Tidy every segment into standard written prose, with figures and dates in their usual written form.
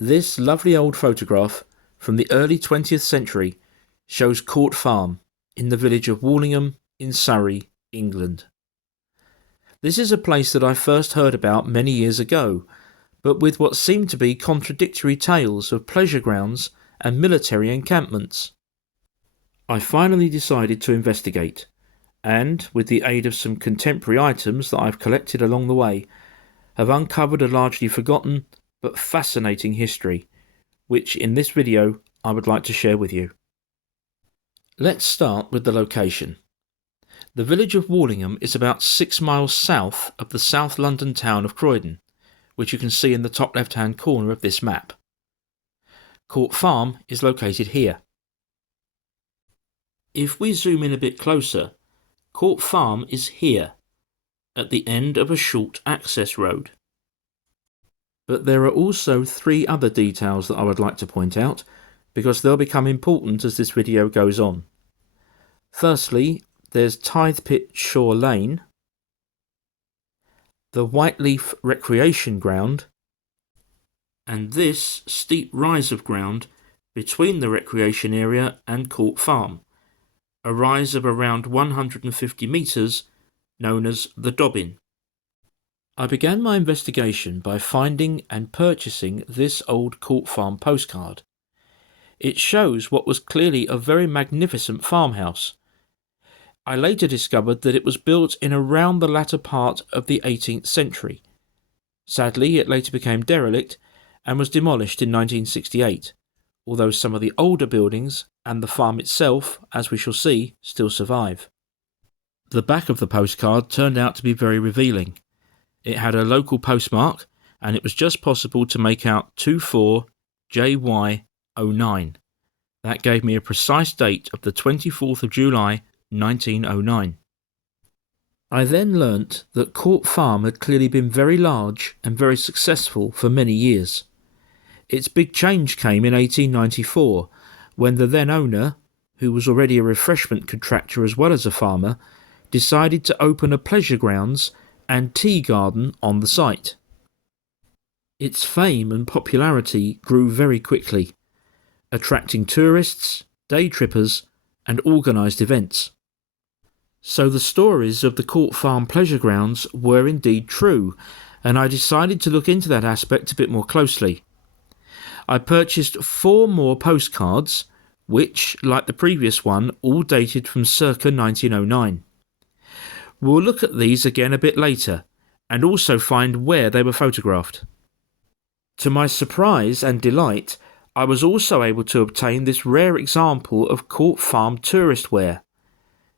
This lovely old photograph from the early 20th century shows Court Farm in the village of Wallingham in Surrey, England. This is a place that I first heard about many years ago, but with what seemed to be contradictory tales of pleasure grounds and military encampments. I finally decided to investigate, and with the aid of some contemporary items that I've collected along the way, have uncovered a largely forgotten but fascinating history, which in this video I would like to share with you. Let's start with the location. The village of Wallingham is about 6 miles south of the South London town of Croydon, which you can see in the top left-hand corner of this map. Court Farm is located here. If we zoom in a bit closer, Court Farm is here, at the end of a short access road. But there are also 3 other details that I would like to point out, because they'll become important as this video goes on. Firstly, there's Tithe Pit Shore Lane, the Whiteleaf Recreation Ground, and this steep rise of ground between the recreation area and Court Farm, a rise of around 150 metres known as the Dobbin. I began my investigation by finding and purchasing this old Court Farm postcard. It shows what was clearly a very magnificent farmhouse. I later discovered that it was built in around the latter part of the 18th century. Sadly, it later became derelict and was demolished in 1968, although some of the older buildings and the farm itself, as we shall see, still survive. The back of the postcard turned out to be very revealing. It had a local postmark, and it was just possible to make out 24JY09. That gave me a precise date of the 24th of July 1909. I then learnt that Court Farm had clearly been very large and very successful for many years. Its big change came in 1894, when the then owner, who was already a refreshment contractor as well as a farmer, decided to open a pleasure grounds and tea garden on the site. Its fame and popularity grew very quickly, attracting tourists, day trippers, and organised events. So the stories of the Court Farm pleasure grounds were indeed true, and I decided to look into that aspect a bit more closely. I purchased 4 more postcards, which, like the previous one, all dated from circa 1909. We'll look at these again a bit later, and also find where they were photographed. To my surprise and delight, I was also able to obtain this rare example of Court Farm tourist wear.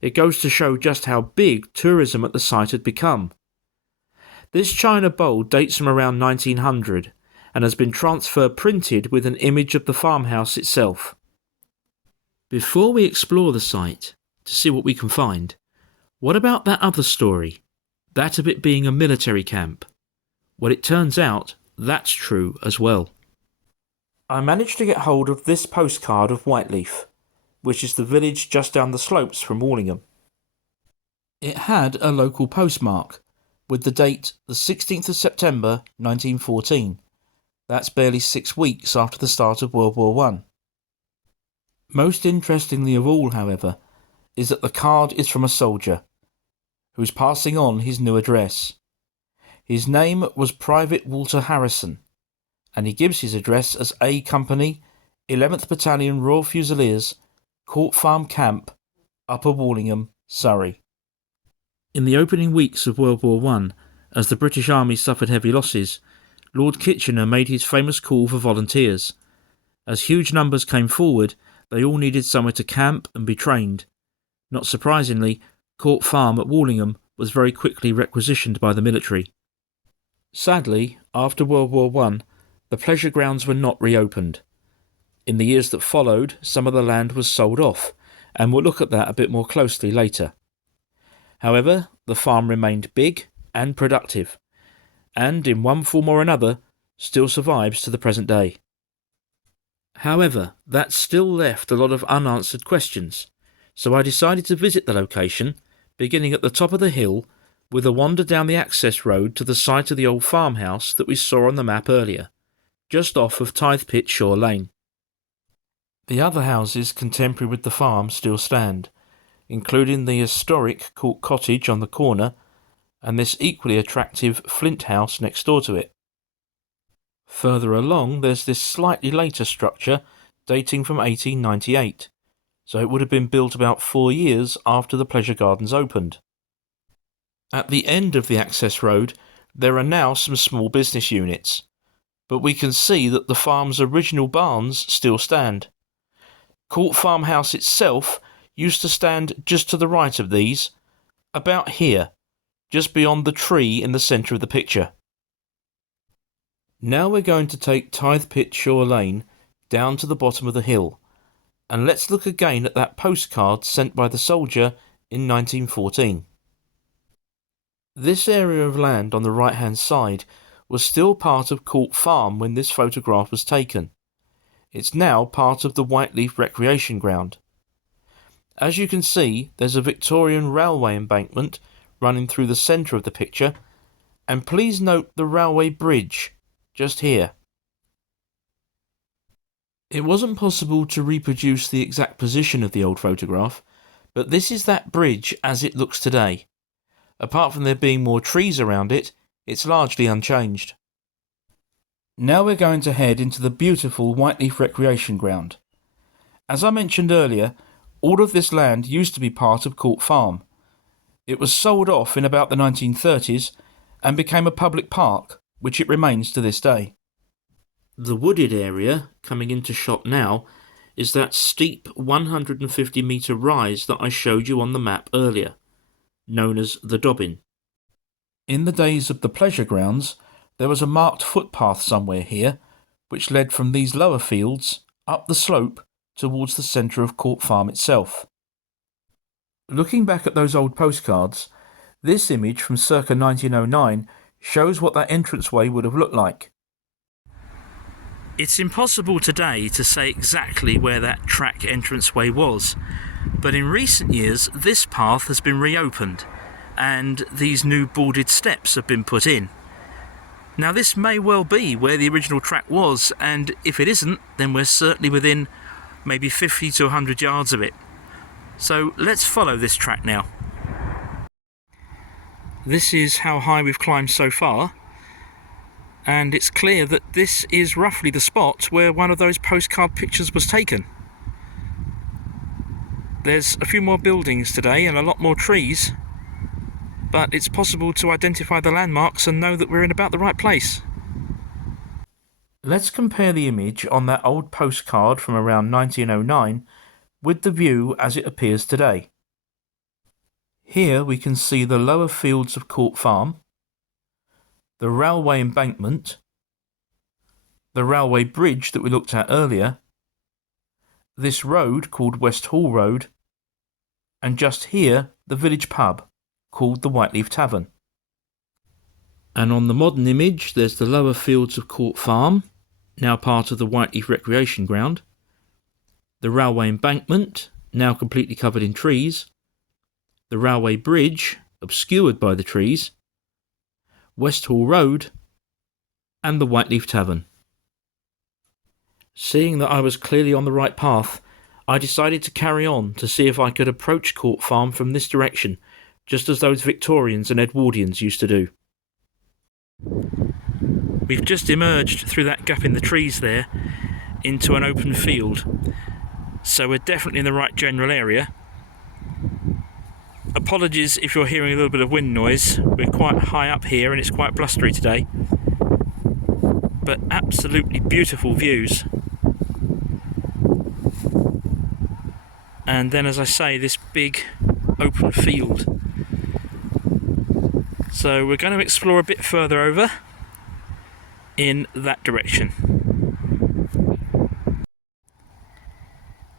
It goes to show just how big tourism at the site had become. This china bowl dates from around 1900 and has been transfer printed with an image of the farmhouse itself. Before we explore the site to see what we can find, what about that other story, that of it being a military camp? Well, it turns out that's true as well. I managed to get hold of this postcard of Whiteleaf, which is the village just down the slopes from Wallingham. It had a local postmark, with the date the 16th of September 1914. That's barely 6 weeks after the start of World War I. Most interestingly of all, however, is that the card is from a soldier, who is passing on his new address. His name was Private Walter Harrison, and he gives his address as A Company, 11th Battalion Royal Fusiliers, Court Farm Camp, Upper Wallingham, Surrey. In the opening weeks of World War I, as the British Army suffered heavy losses, Lord Kitchener made his famous call for volunteers. As huge numbers came forward, they all needed somewhere to camp and be trained. Not surprisingly, Court Farm at Wallingham was very quickly requisitioned by the military. Sadly, after World War I, the pleasure grounds were not reopened. In the years that followed, some of the land was sold off, and we'll look at that a bit more closely later. However, the farm remained big and productive, and in one form or another, still survives to the present day. However, that still left a lot of unanswered questions, so I decided to visit the location, beginning at the top of the hill, with a wander down the access road to the site of the old farmhouse that we saw on the map earlier. just off of Tithe Pit Shore Lane. The other houses contemporary with the farm still stand, including the historic Court Cottage on the corner and this equally attractive Flint house next door to it. Further along there's this slightly later structure dating from 1898, so it would have been built about 4 years after the pleasure gardens opened. At the end of the access road there are now some small business units, but we can see that the farm's original barns still stand. Court Farmhouse itself used to stand just to the right of these, about here, just beyond the tree in the centre of the picture. Now we're going to take Tithe Pit Shore Lane down to the bottom of the hill, and let's look again at that postcard sent by the soldier in 1914. This area of land on the right-hand side was still part of Court Farm when this photograph was taken. It's now part of the Whiteleaf Recreation Ground. As you can see, there's a Victorian railway embankment running through the centre of the picture, and please note the railway bridge just here. It wasn't possible to reproduce the exact position of the old photograph, but this is that bridge as it looks today. Apart from there being more trees around it, it's largely unchanged. Now we're going to head into the beautiful Whiteleaf Recreation Ground. As I mentioned earlier, all of this land used to be part of Court Farm. It was sold off in about the 1930s and became a public park, which it remains to this day. The wooded area coming into shot now is that steep 150-metre rise that I showed you on the map earlier, known as the Dobbin. In the days of the pleasure grounds, there was a marked footpath somewhere here, which led from these lower fields up the slope towards the centre of Court Farm itself. Looking back at those old postcards, this image from circa 1909 shows what that entranceway would have looked like. It's impossible today to say exactly where that track entranceway was, but in recent years this path has been reopened and these new boarded steps have been put in. Now this may well be where the original track was, and if it isn't, then we're certainly within maybe 50 to 100 yards of it. So let's follow this track now. This is how high we've climbed so far, and it's clear that this is roughly the spot where one of those postcard pictures was taken. There's a few more buildings today and a lot more trees, but it's possible to identify the landmarks and know that we're in about the right place. Let's compare the image on that old postcard from around 1909 with the view as it appears today. Here we can see the lower fields of Court Farm, the railway embankment, the railway bridge that we looked at earlier, this road called West Hall Road, and just here the village pub called the Whiteleaf Tavern. And on the modern image there's the lower fields of Court Farm, now part of the Whiteleaf Recreation Ground, the railway embankment, now completely covered in trees, the railway bridge, obscured by the trees, West Hall Road, and the Whiteleaf Tavern. Seeing that I was clearly on the right path, I decided to carry on to see if I could approach Court Farm from this direction, just as those Victorians and Edwardians used to do. We've just emerged through that gap in the trees there into an open field, so we're definitely in the right general area. Apologies if you're hearing a little bit of wind noise, we're quite high up here and it's quite blustery today, but absolutely beautiful views. And then, as I say, this big open field. So we're going to explore a bit further over in that direction.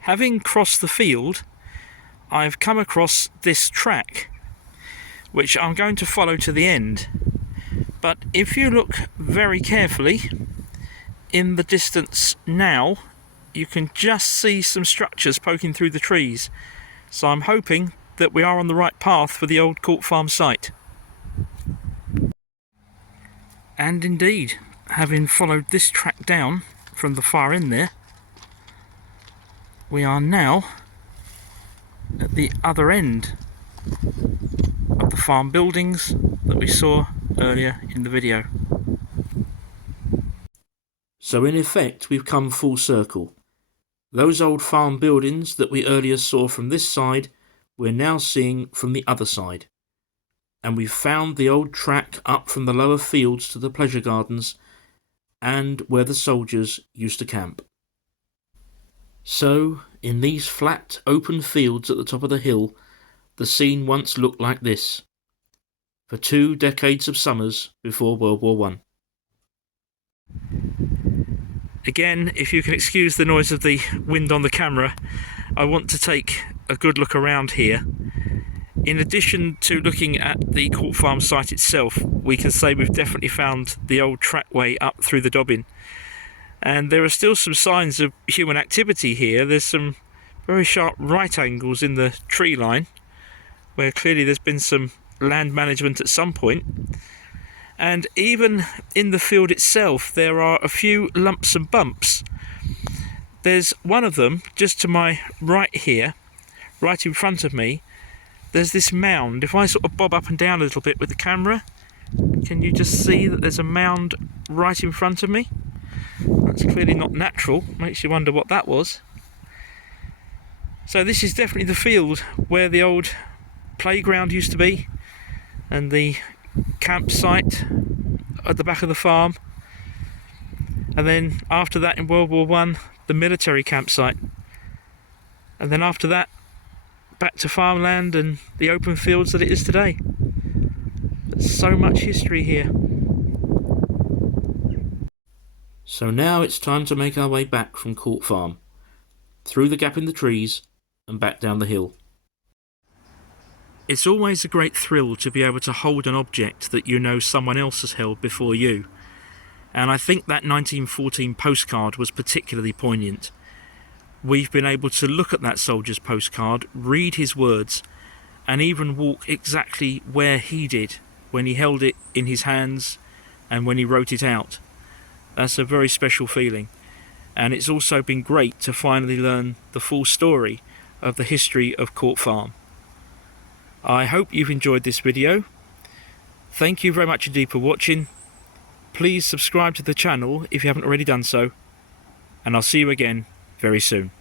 Having crossed the field, I've come across this track, which I'm going to follow to the end. But if you look very carefully in the distance now, you can just see some structures poking through the trees. So I'm hoping that we are on the right path for the old Court Farm site. And indeed, having followed this track down from the far end there, we are now at the other end of the farm buildings that we saw earlier in the video. So in effect, we've come full circle. Those old farm buildings that we earlier saw from this side, we're now seeing from the other side. And we've found the old track up from the lower fields to the pleasure gardens and where the soldiers used to camp. So, in these flat, open fields at the top of the hill, the scene once looked like this, for 2 decades of summers before World War I. Again, if you can excuse the noise of the wind on the camera, I want to take a good look around here. In addition to looking at the Court Farm site itself, we can say we've definitely found the old trackway up through the Dobbin. And there are still some signs of human activity here. There's some very sharp right angles in the tree line, where clearly there's been some land management at some point. And even in the field itself, there are a few lumps and bumps. There's one of them just to my right here, right in front of me. There's this mound. If I sort of bob up and down a little bit with the camera, can you just see that there's a mound right in front of me? That's clearly not natural. Makes you wonder what that was. So this is definitely the field where the old playground used to be, and the campsite at the back of the farm. And then after that, in World War I, the military campsite. And then after that, back to farmland and the open fields that it is today. There's so much history here. So now it's time to make our way back from Court Farm, through the gap in the trees and back down the hill. It's always a great thrill to be able to hold an object that you know someone else has held before you. And I think that 1914 postcard was particularly poignant. We've been able to look at that soldier's postcard, read his words, and even walk exactly where he did when he held it in his hands and when he wrote it out. That's a very special feeling. And it's also been great to finally learn the full story of the history of Court Farm. I hope you've enjoyed this video. Thank you very much indeed for watching. Please subscribe to the channel if you haven't already done so, and I'll see you again very soon.